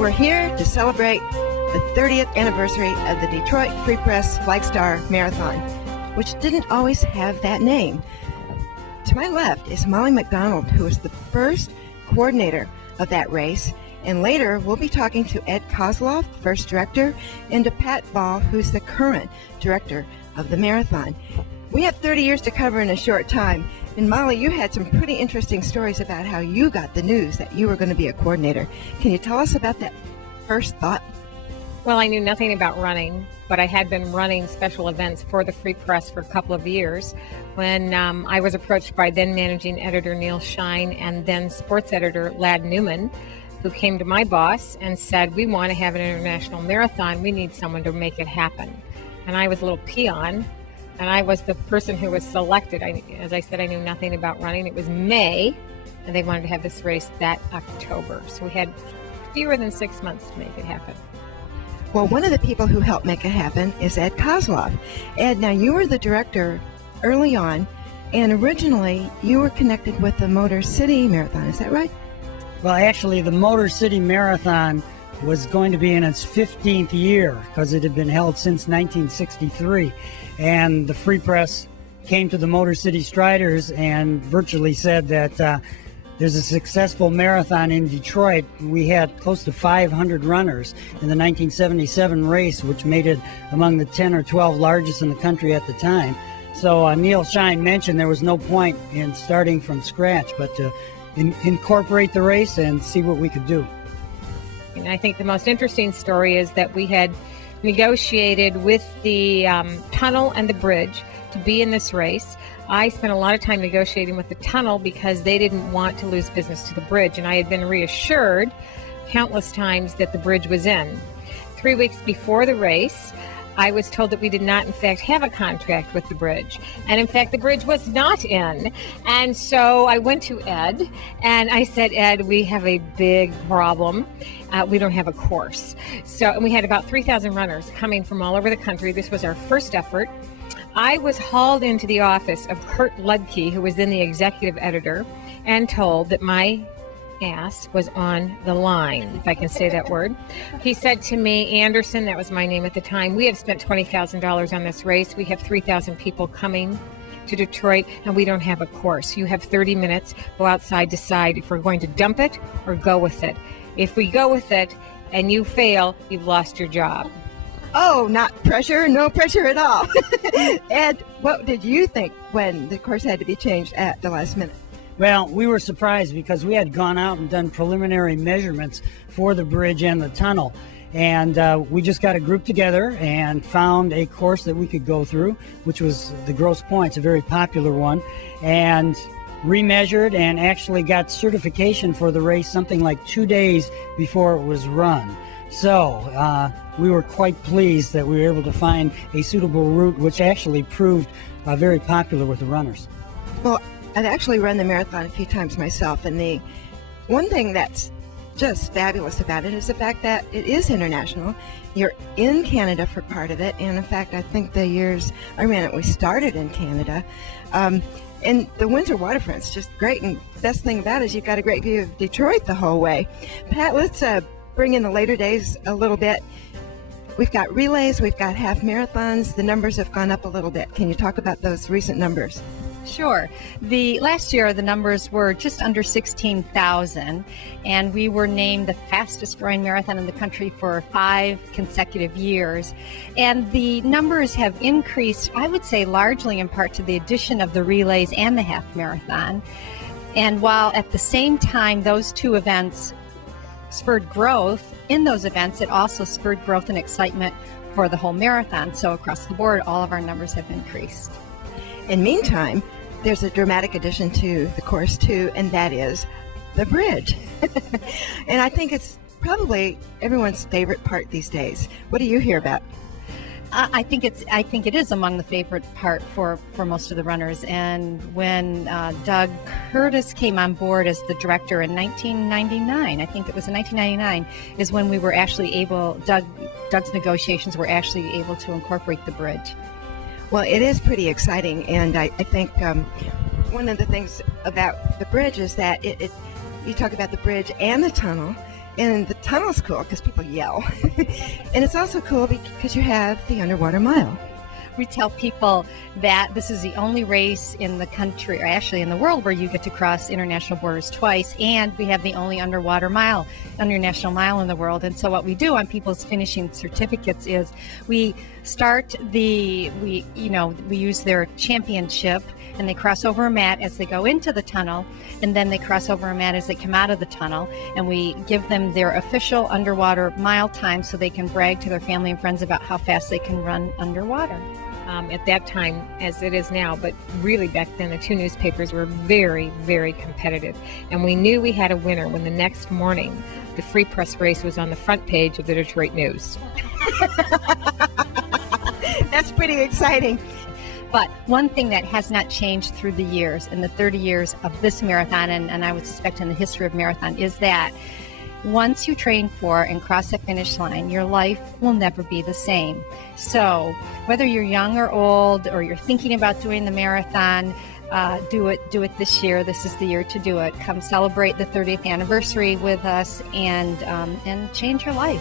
We're here to celebrate the 30th anniversary of the Detroit Free Press Flagstar Marathon, which didn't always have that name. To my left is Molly McDonald, who was the first coordinator of that race, and later we'll be talking to Ed Kozloff, first director, and to Pat Ball, who's the current director of the marathon. We have 30 years to cover in a short time, and Molly, you had some pretty interesting stories about how you got the news that you were going to be a coordinator. Can you tell us about that first thought? Well, I knew nothing about running, but I had been running special events for the Free Press for a couple of years when I was approached by then managing editor Neil Shine and then sports editor Ladd Newman, who came to my boss and said, "We want to have an international marathon. We need someone to make it happen." And I was a little peon, and I was the person who was selected. As I said, I knew nothing about running. It was May, and they wanted to have this race that October. So we had fewer than 6 months to make it happen. Well, one of the people who helped make it happen is Ed Kozloff. Ed, now you were the director early on, and originally you were connected with the Motor City Marathon, is that right? Well, actually, the Motor City Marathon was going to be in its 15th year because it had been held since 1963. And the Free Press came to the Motor City Striders and virtually said that there's a successful marathon in Detroit. We had close to 500 runners in the 1977 race, which made it among the 10 or 12 largest in the country at the time. So Neil Shine mentioned there was no point in starting from scratch, but to incorporate the race and see what we could do. And I think the most interesting story is that we had negotiated with the tunnel and the bridge to be in this race. I spent a lot of time negotiating with the tunnel because they didn't want to lose business to the bridge, and I had been reassured countless times that the bridge was in. 3 weeks before the race, I was told that we did not, in fact, have a contract with the bridge. And in fact, the bridge was not in. And so I went to Ed and I said, "Ed, we have a big problem. We don't have a course." And we had about 3,000 runners coming from all over the country. This was our first effort. I was hauled into the office of Kurt Ludke, who was then the executive editor, and told that my ass was on the line, if I can say that word. He said to me, "Anderson," that was my name at the time, "we have spent $20,000 on this race. We have 3,000 people coming to Detroit, and we don't have a course. You have 30 minutes. Go outside, decide if we're going to dump it or go with it. If we go with it and you fail, you've lost your job." Oh, not pressure, no pressure at all. Ed, what did you think when the course had to be changed at the last minute? Well, we were surprised because we had gone out and done preliminary measurements for the bridge and the tunnel. And we just got a group together and found a course that we could go through, which was the Grosse Pointes, a very popular one, and remeasured and actually got certification for the race something like 2 days before it was run. So we were quite pleased that we were able to find a suitable route, which actually proved very popular with the runners. Well, I've actually run the marathon a few times myself, and the one thing that's just fabulous about it is the fact that it is international. You're in Canada for part of it, and in fact, I think the years I ran it, we started in Canada. And the Windsor waterfront's just great, and the best thing about it is you've got a great view of Detroit the whole way. Pat, let's bring in the later days a little bit. We've got relays, we've got half marathons. The numbers have gone up a little bit. Can you talk about those recent numbers? Sure. Last year, the numbers were just under 16,000, and we were named the fastest growing marathon in the country for 5 consecutive years. And the numbers have increased, I would say, largely in part to the addition of the relays and the half marathon. And while at the same time those two events spurred growth, in those events it also spurred growth and excitement for the whole marathon. So across the board, all of our numbers have increased. And meantime, there's a dramatic addition to the course too, and that is the bridge. And I think it's probably everyone's favorite part these days. What do you hear about? I think it is among the favorite part for most of the runners. And when Doug Curtis came on board as the director in 1999, I think it was in 1999, is when we were actually able, Doug's negotiations were actually able to incorporate the bridge. Well, it is pretty exciting, and I think one of the things about the bridge is that you talk about the bridge and the tunnel, And the tunnel's cool because people yell. And it's also cool because you have the underwater mile. We tell people that this is the only race in the country, or actually in the world, where you get to cross international borders twice, and we have the only underwater mile, international mile in the world. And so what we do on people's finishing certificates is we use their championship, and they cross over a mat as they go into the tunnel, and then they cross over a mat as they come out of the tunnel, and we give them their official underwater mile time so they can brag to their family and friends about how fast they can run underwater. At that time, as it is now, but really back then, the two newspapers were very, very competitive. And we knew we had a winner when the next morning the Free Press race was on the front page of the Detroit News. That's pretty exciting. But one thing that has not changed through the years, in the 30 years of this marathon, and I would suspect in the history of marathon, is that once you train for and cross the finish line, your life will never be the same. So whether you're young or old, or you're thinking about doing the marathon, do it this year. This is the year to do it. Come celebrate the 30th anniversary with us and change your life.